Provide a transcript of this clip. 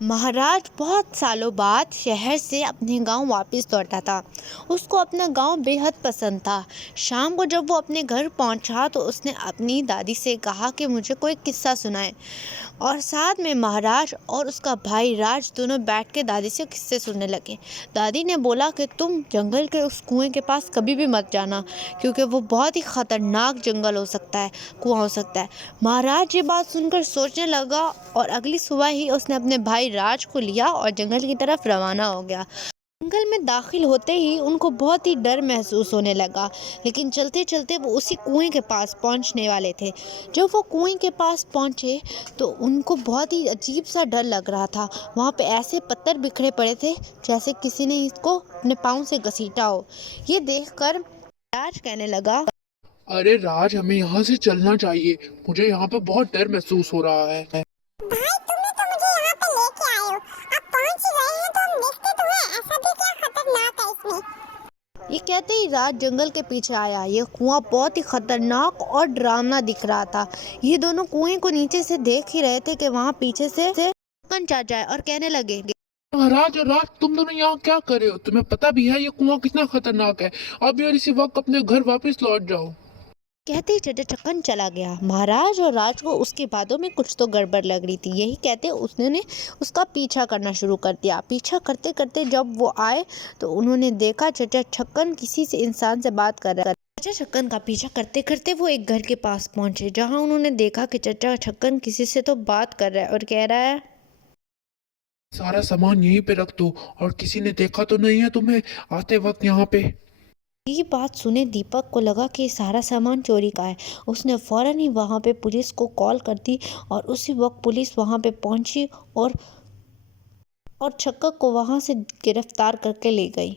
महाराज बहुत सालों बाद शहर से अपने गांव वापस लौटा था। उसको अपना गांव बेहद पसंद था। शाम को जब वो अपने घर पहुंचा तो उसने अपनी दादी से कहा कि मुझे कोई किस्सा सुनाए, और साथ में महाराज और उसका भाई राज दोनों बैठ के दादी से किस्से सुनने लगे। दादी ने बोला कि तुम जंगल के उस कुएं के पास कभी भी मत जाना, क्योंकि वो बहुत ही खतरनाक जंगल हो सकता है, कुआं हो सकता है। महाराज ये बात सुनकर सोचने लगा और अगली सुबह ही उसने अपने भाई राज को लिया और जंगल की तरफ रवाना हो गया। जंगल में दाखिल होते ही उनको बहुत ही डर महसूस होने लगा, लेकिन चलते चलते वो उसी कुएं के पास पहुंचने वाले थे। जब वो कुएं के पास पहुंचे तो उनको बहुत ही अजीब सा डर लग रहा था। वहाँ पे ऐसे पत्थर बिखरे पड़े थे जैसे किसी ने इसको अपने पाँव से घसीटा हो। ये देखकर राज कहने लगा, अरे राज, हमें यहाँ से चलना चाहिए। मुझे यहाँ पे बहुत डर महसूस हो रहा है। भाई तुम तो मुझे यहाँ पे लेके आए हो। अब पहुँच ही गए हैं तो हम देखते तो हैं, ऐसा भी क्या खतरनाक है इसमें। ये कहते ही राज जंगल के पीछे आया। ये कुआं बहुत ही खतरनाक और डरावना दिख रहा था। ये दोनों कुएं को नीचे से देख ही रहे थे कि वहां पीछे से कौन चाचा है, और कहने लगे, महाराज और राज, तुम दोनों यहाँ क्या कर रहे हो? तुम्हें पता भी है ये कुआं कितना खतरनाक है। अब यार इसी वक्त अपने घर वापस लौट जाओ। कहते ही चचा छक्कन चला गया। महाराज और राज को उसकी बातों में कुछ तो गड़बड़ लग रही थी। यही कहते उसने उसका पीछा करना शुरू कर दिया। पीछा करते करते जब वो आए तो उन्होंने देखा चचा छक्कन किसी से इंसान से बात कर रहा है। चचा छक्कन का पीछा करते करते वो एक घर के पास पहुंचे, जहां उन्होंने देखा कि चचा छक्कन किसी से तो बात कर रहा है और कह रहा है, सारा सामान यहीं पे रख दो, और किसी ने देखा तो नहीं है तुम्हें आते वक्त यहाँ पे? ये बात सुने दीपक को लगा कि सारा सामान चोरी का है। उसने फौरन ही वहां पे पुलिस को कॉल कर दी और उसी वक्त पुलिस वहां पे पहुंची और छक्कन को वहां से गिरफ्तार करके ले गई।